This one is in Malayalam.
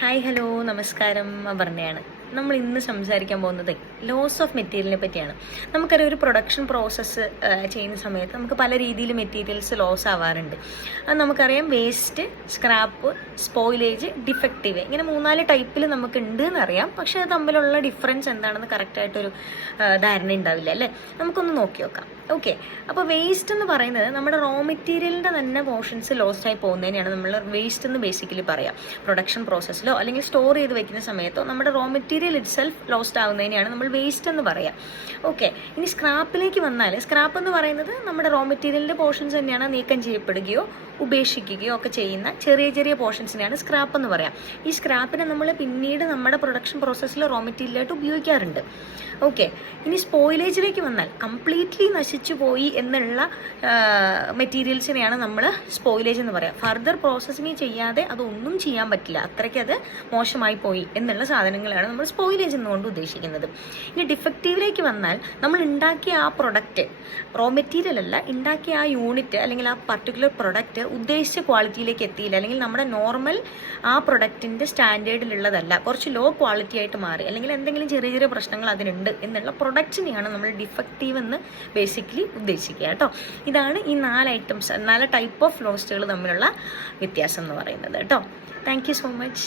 ഹായ് ഹലോ നമസ്കാരം. അപർണയാണ്. നമ്മൾ ഇന്ന് സംസാരിക്കാൻ പോകുന്നത് ലോസ് ഓഫ് മെറ്റീരിയലിനെ പറ്റിയാണ്. നമുക്കറിയാം, ഒരു പ്രൊഡക്ഷൻ പ്രോസസ്സ് ചെയ്യുന്ന സമയത്ത് നമുക്ക് പല രീതിയിൽ മെറ്റീരിയൽസ് ലോസ് ആവാറുണ്ട്. അത് നമുക്കറിയാം, വേസ്റ്റ്, സ്ക്രാപ്പ്, സ്പോയിലേജ്, ഡിഫക്റ്റീവ്, ഇങ്ങനെ 3-4 ടൈപ്പിൽ നമുക്ക് ഉണ്ട് എന്നറിയാം. പക്ഷേ അത് തമ്മിലുള്ള ഡിഫറൻസ് എന്താണെന്ന് കറക്റ്റായിട്ടൊരു ധാരണ ഉണ്ടാവില്ല അല്ലേ. നമുക്കൊന്ന് നോക്കി നോക്കാം. ഓക്കെ, അപ്പോൾ വേസ്റ്റ് എന്ന് പറയുന്നത് നമ്മുടെ റോ മെറ്റീരിയലിൻ്റെ തന്നെ പോർഷൻസ് ലോസ് ആയി പോകുന്നതിനെയാണ് നമ്മൾ വേസ്റ്റ് എന്ന് ബേസിക്കലി പറയാം. പ്രൊഡക്ഷൻ പ്രോസസ്സിലോ അല്ലെങ്കിൽ സ്റ്റോർ ചെയ്ത് വെക്കുന്ന സമയത്തോ നമ്മുടെ raw material itself lost ആവുന്നതിനെയാണ് നമ്മൾ വേസ്റ്റ് എന്ന് പറയാം. ഓക്കെ, ഇനി സ്ക്രാപ്പിലേക്ക് വന്നാൽ, സ്ക്രാപ്പ് എന്ന് പറയുന്നത് നമ്മുടെ റോ മെറ്റീരിയലിൻ്റെ പോർഷൻസ് തന്നെയാണ് നീക്കം ചെയ്യപ്പെടുകയോ ഉപേക്ഷിക്കുകയോ ഒക്കെ ചെയ്യുന്ന ചെറിയ ചെറിയ പോർഷൻസിനെയാണ് സ്ക്രാപ്പ് എന്ന് പറയാം. ഈ സ്ക്രാപ്പിനെ നമ്മൾ പിന്നീട് നമ്മുടെ പ്രൊഡക്ഷൻ പ്രോസസ്സിൽ റോ മെറ്റീരിയലായിട്ട് ഉപയോഗിക്കാറുണ്ട്. ഓക്കെ, ഇനി സ്പോയിലേജിലേക്ക് വന്നാൽ കംപ്ലീറ്റ്ലി നശിച്ചു പോയി എന്നുള്ള മെറ്റീരിയൽസിനെയാണ് നമ്മൾ സ്പോയിലേജ് എന്ന് പറയാം. ഫർദർ പ്രോസസ്സിങ് ചെയ്യാതെ അതൊന്നും ചെയ്യാൻ പറ്റില്ല, അത്രയ്ക്ക് അത് മോശമായി പോയി എന്നുള്ള സാധനങ്ങളാണ് നമ്മൾ സ്പോയിലേജ് എന്നുകൊണ്ട് ഉദ്ദേശിക്കുന്നത്. ഇനി ഡിഫക്റ്റീവിലേക്ക് വന്നാൽ നമ്മൾ ഉണ്ടാക്കിയ ആ പ്രൊഡക്റ്റ്, റോ മെറ്റീരിയൽ അല്ല, ഉണ്ടാക്കിയ ആ യൂണിറ്റ് അല്ലെങ്കിൽ ആ പർട്ടിക്കുലർ പ്രൊഡക്റ്റ് ഉദ്ദേശിച്ച ക്വാളിറ്റിയിലേക്ക് എത്തിയില്ല, അല്ലെങ്കിൽ നമ്മുടെ നോർമൽ ആ പ്രൊഡക്റ്റിൻ്റെ സ്റ്റാൻഡേർഡിലുള്ളതല്ല, കുറച്ച് ലോ ക്വാളിറ്റി ആയിട്ട് മാറി, അല്ലെങ്കിൽ എന്തെങ്കിലും ചെറിയ ചെറിയ പ്രശ്നങ്ങൾ അതിനുണ്ട് എന്നുള്ള പ്രൊഡക്റ്റിനെയാണ് നമ്മൾ ഡിഫക്റ്റീവ് എന്ന് ബേസിക്കലി ഉദ്ദേശിക്കുക കേട്ടോ. ഇതാണ് ഈ 4 ടൈപ്പ് ഓഫ് ലോസ്റ്റുകൾ തമ്മിലുള്ള വ്യത്യാസം എന്ന് പറയുന്നത് കേട്ടോ. Thank you so much.